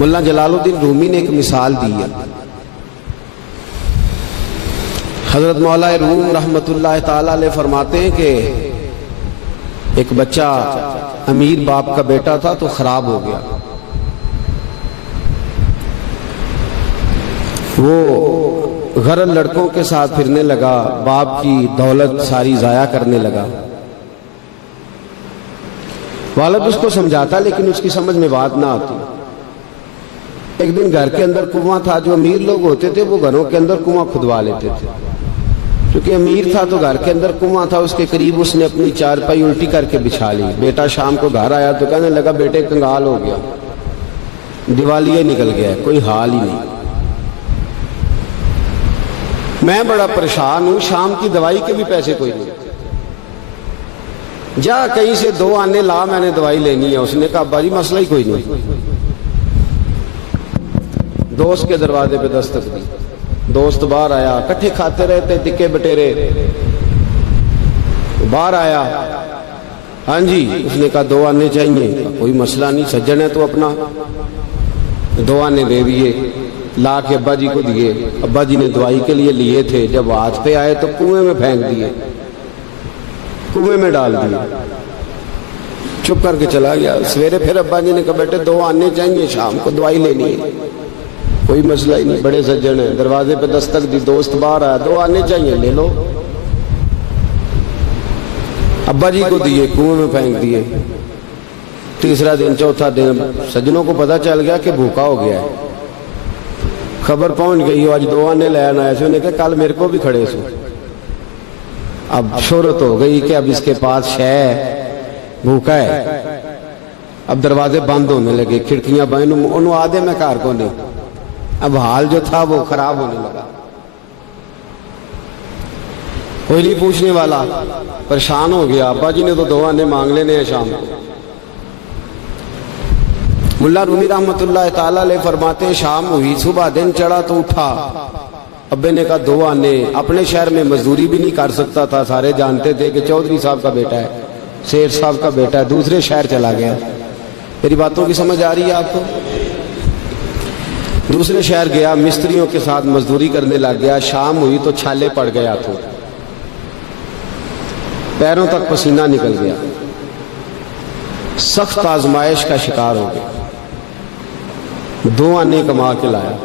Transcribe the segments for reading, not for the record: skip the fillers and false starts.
ملا جلال الدین رومی نے ایک مثال دی ہے. حضرت مولا روم رحمت اللہ تعالی علیہ فرماتے ہیں کہ ایک بچہ امیر باپ کا بیٹا تھا تو خراب ہو گیا. وہ غرض لڑکوں کے ساتھ پھرنے لگا، باپ کی دولت ساری ضائع کرنے لگا. والد اس کو سمجھاتا لیکن اس کی سمجھ میں بات نہ آتی. ایک دن گھر کے اندر کنواں تھا. جو امیر لوگ ہوتے تھے وہ گھروں کے اندر کنواں کھدوا لیتے تھے. کیونکہ امیر تھا تو گھر کے اندر کنواں تھا، اس کے قریب اس نے اپنی چارپائی الٹی کر کے بچھا لی. بیٹا شام کو گھر آیا تو کہنے لگا بیٹے کنگال ہو گیا، دیوالیہ نکل گیا، کوئی حال ہی نہیں. میں بڑا پریشان ہوں، شام کی دوائی کے بھی پیسے کوئی نہیں. جا کہیں سے 2 آنے لا، میں نے دوائی لینی ہے. اس نے کہا ابا جی مسئلہ ہی کوئی نہیں. دوست کے دروازے پہ دستک دی. دوست باہر آیا، کٹھے کھاتے رہتے ٹکے بٹیرے. باہر آیا، ہاں جی. اس نے کہا 2 آنے چاہیے. کوئی مسئلہ نہیں، سجن ہے تو اپنا. 2 آنے دے دیے، لا کے ابا جی کو دیے. ابا جی نے دوائی کے لیے لیے تھے، جب ہاتھ پہ آئے تو کنویں میں پھینک دیے، کنویں میں ڈال دیے. چپ کر کے چلا گیا. سویرے پھر ابا جی نے کہا بیٹے 2 آنے چاہیے، شام کو دوائی لینی ہے. کوئی مسئلہ ہی نہیں، بڑے سجن ہیں. دروازے پہ دستک دی، دوست باہر آیا، 2 آنے چاہیے، لے لو. ابا جی کو دیے، کنویں میں پھینک دیے. تیسرا دن، چوتھا دن، سجنوں کو پتا چل گیا کہ بھوکا ہو گیا ہے. خبر پہنچ گئی، آج 2 آنے لے آنا ہے. اس نے کہا کل میرے کو بھی کھڑے سو. اب شہرت ہو گئی کہ اب اس کے پاس شے بھوکا ہے. اب دروازے بند ہونے لگے، کھڑکیاں بند. انہوں آدھے میں کار کو نہیں. اب حال جو تھا وہ خراب ہونے لگا. کوئی نہیں پوچھنے والا، پریشان ہو گیا. ابا جی نے تو 2 آنے مانگ لینے ہیں شام کو. ملا رومی رحمت اللہ تعالیٰ علیہ فرماتے ہیں شام ہوئی، صبح دن چڑھا تو اٹھا. ابے نے کہا 2 آنے. اپنے شہر میں مزدوری بھی نہیں کر سکتا تھا، سارے جانتے تھے کہ چودھری صاحب کا بیٹا ہے، شیر صاحب کا بیٹا ہے. دوسرے شہر چلا گیا. میری باتوں کی سمجھ آ رہی ہے آپ کو؟ دوسرے شہر گیا، مستریوں کے ساتھ مزدوری کرنے لگ گیا. شام ہوئی تو چھالے پڑ گیا تو پیروں تک پسینہ نکل گیا. سخت آزمائش کا شکار ہو گیا. 2 آنے کما کے لایا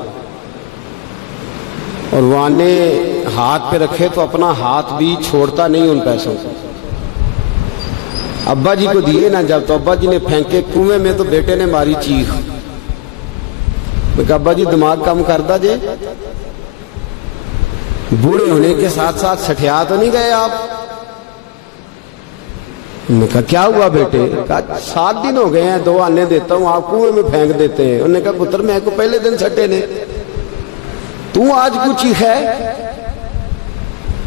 اور وہ آنے ہاتھ پہ رکھے تو اپنا ہاتھ بھی چھوڑتا نہیں ان پیسوں کو. ابا جی کو دیے نا جب، تو ابا جی نے پھینکے کنویں میں تو بیٹے نے ماری چیخ. میں کہا ابا جی دماغ کم کردا جے، بوڑھے ہونے کے ساتھ ساتھ سٹھیا تو نہیں گئے آپ؟ میں کہا کیا ہوا بیٹے؟ کہا 7 دن ہو گئے ہیں 2 آنے دیتا ہوں، آپ کنویں میں پھینک دیتے ہیں. انہوں نے کہا پتر میں کو پہلے دن سٹے نے، تو آج کچھ ہی ہے،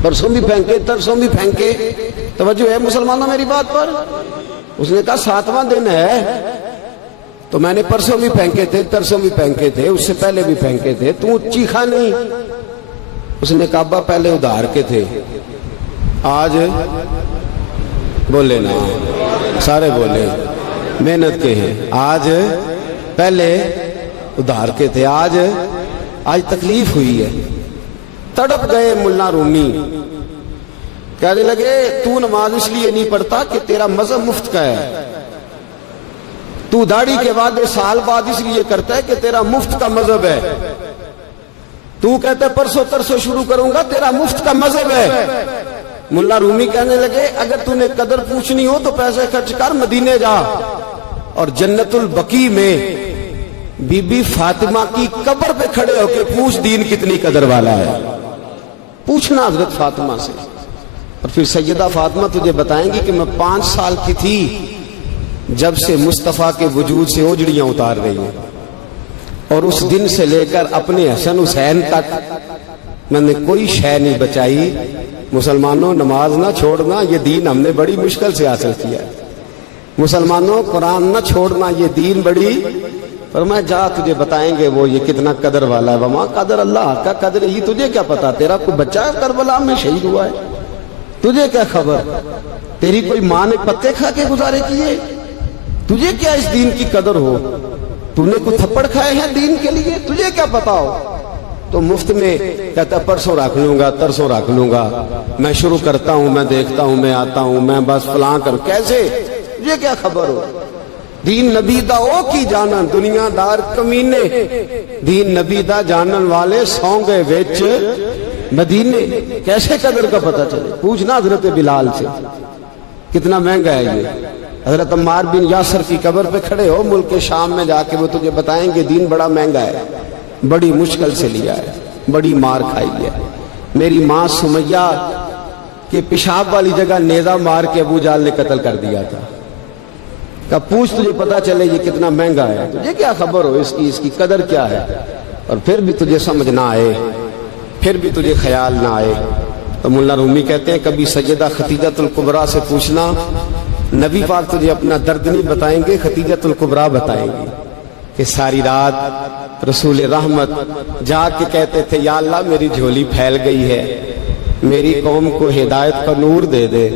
پرسوں بھی پھینکے ترسوں بھی پھینکے. توجہ ہے مسلمانوں میری بات پر؟ اس نے کہا 7واں دن ہے تو میں نے پرسوں بھی پھینکے تھے، ترسوں بھی پھینکے تھے، اس سے پہلے بھی پھینکے تھے، تو چیخا نہیں. اس نے کہا ابا پہلے ادھار کے تھے، آج بولے نا، سارے بولے محنت کے ہیں. آج پہلے ادھار کے تھے، آج تکلیف ہوئی ہے. تڑپ گئے ملا رومی. کہنے لگے تو نماز اس لیے نہیں پڑھتا کہ تیرا مذہب مفت کا ہے، تو داڑھی کے وعدے سال بعد اس لیے کرتا ہے کہ تیرا مفت کا مذہب ہے، تو کہتا ہے پرسوں ترسوں شروع کروں گا، تیرا مفت کا مذہب ہے. ملا رومی کہنے لگے اگر تو نے قدر پوچھنی ہو تو پیسے خرچ کر، مدینے جا اور جنت البقیع میں بی بی فاطمہ کی قبر پہ کھڑے ہو کے پوچھ دین کتنی قدر والا ہے. پوچھنا حضرت فاطمہ سے. اور پھر سیدہ فاطمہ تجھے بتائیں گی کہ میں 5 سال کی تھی جب سے مصطفیٰ کے وجود سے اوجڑیاں اتار رہی ہیں، اور اس دن سے لے کر اپنے حسن حسین تک میں نے کوئی شے نہیں بچائی. مسلمانوں نماز نہ چھوڑنا، یہ دین ہم نے بڑی مشکل سے حاصل کیا ہے. مسلمانوں قرآن نہ چھوڑنا، یہ دین بڑی. فرمایا جا تجھے بتائیں گے وہ یہ کتنا قدر والا ہے. وما قدر اللہ کا قدر ہی، تجھے کیا پتا؟ تیرا کوئی بچہ کربلا میں شہید ہوا ہے، تجھے کیا خبر؟ تیری کوئی ماں نے پتے کھا کے گزارے کیے؟ تجھے کیا اس دین کی قدر ہو؟ تو نے کوئی تھپڑ کھائے ہیں دین کے لیے؟ تجھے کیا پتا ہو؟ تو مفت میں کہتا پرسوں رکھ لوں گا، ترسوں رکھ لوں گا، میں شروع کرتا ہوں، میں دیکھتا ہوں، میں آتا ہوں، میں بس فلاں کر. کیسے؟ تجھے کیا خبر ہو؟ دین نبی دا او کی جانن دنیا دار کمینے، دین نبی دا جانن والے سو گئے وچ مدینے. کیسے قدر کا پتہ چلے؟ پوچھنا حضرت بلال سے کتنا مہنگا ہے یہ. حضرت عمار بن یاسر کی قبر پہ کھڑے ہو ملک شام میں جا کے، وہ تجھے بتائیں گے دین بڑا مہنگا ہے، بڑی مشکل سے لیا ہے، بڑی مار کھائی ہے. میری ماں سمیہ کے پیشاب والی جگہ نیزہ مار کے ابو جہل نے قتل کر دیا تھا. کہ پوچھ تجھے پتا چلے یہ کتنا مہنگا ہے. تجھے کیا خبر ہو اس کی قدر کیا ہے؟ اور پھر بھی تجھے سمجھ نہ آئے، پھر بھی تجھے خیال نہ آئے. تو مولا رومی کہتے ہیں کبھی سیدہ ختیجۃ الکبریٰ سے پوچھنا، نبی پاک تجھے اپنا درد نہیں بتائیں گے، ختیجۃ الکبریٰ بتائیں گے کہ ساری رات رسول رحمت جا کے کہتے تھے یا اللہ میری جھولی پھیل گئی ہے، میری قوم کو ہدایت کا نور دے دے.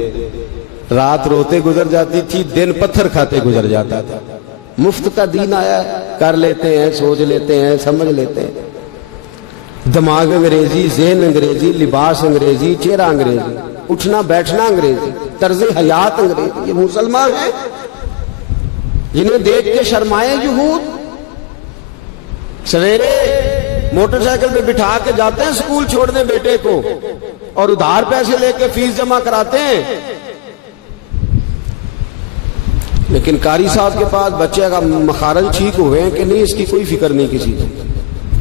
رات روتے گزر جاتی تھی، دن پتھر کھاتے گزر جاتا تھا. مفت کا دین آیا، کر لیتے ہیں، سوچ لیتے ہیں، سمجھ لیتے ہیں. دماغ انگریزی، ذہن انگریزی، لباس انگریزی، چہرہ انگریزی، اٹھنا بیٹھنا انگریزی، طرز حیات انگریزی. یہ مسلمان ہیں جنہیں دیکھ کے شرمائے یہود. سویرے موٹر سائیکل پہ بٹھا کے جاتے ہیں سکول چھوڑنے بیٹے کو، اور ادھار پیسے لے کے فیس جمع کراتے ہیں. لیکن قاری صاحب کے پاس بچے کا مخارج ٹھیک ہوئے ہیں کہ نہیں اس کی کوئی فکر نہیں کسی کو.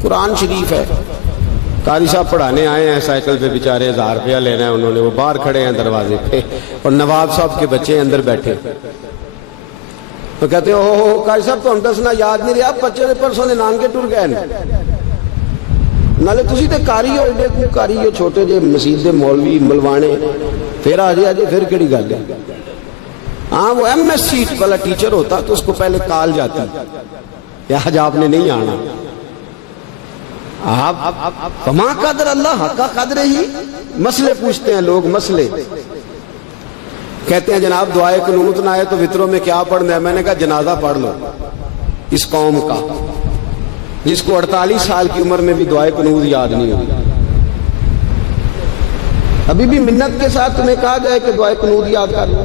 قرآن شریف ہے، قاری صاحب پڑھانے آئے ہیں سائیکل پہ، بیچارے 1000 روپیہ لینا ہے انہوں نے، وہ باہر کھڑے ہیں دروازے پہ، اور نواب صاحب کے بچے اندر بیٹھے. تو کہتے ہیں اوہ قاری صاحب تو ہم دسنا یاد نہیں رہا، بچے دے پرسوں نے نان کے ٹر گئے نالے تسی تے قاری ہو، ایڈے کو قاری ہو، چھوٹے جے مسجد دے مولوی ملوانے، پھر آ جائے پھر کیڑی گل ہے. ہاں وہ ایم ایس سی والا ٹیچر ہوتا تو اس کو پہلے کال جاتی کہ آج آپ نے نہیں آنا. آپ کما قدر اللہ حق کا قدر ہی. مسئلے پوچھتے ہیں لوگ، مسئلے کہتے ہیں جناب دعائے قنوت نہ آئے تو وطروں میں کیا پڑھنا ہے؟ میں نے کہا جنازہ پڑھ لو اس قوم کا جس کو 48 سال کی عمر میں بھی دعائے قنوت یاد نہیں ہوئی. ابھی بھی منت کے ساتھ تمہیں کہا جائے کہ دعائے قنوت یاد کر لو.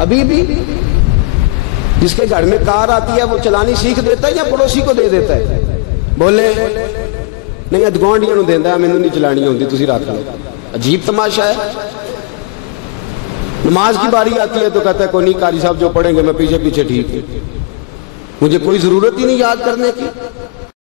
ابھی بھی جس کے گھر میں کار آتی ہے وہ چلانی سیکھ دیتا ہے یا پڑوسی کو دے دیتا ہے؟ بولے نہیں ادگوانڈیاں نو دیندا ہے، مینوں نہیں چلانی ہوندی، تسی رکھ لو. عجیب تماشا ہے. نماز کی باری آتی ہے تو کہتا ہے کوئی نہیں قاری صاحب جو پڑھیں گے میں پیچھے پیچھے ٹھیک ہے، مجھے کوئی ضرورت ہی نہیں یاد کرنے کی.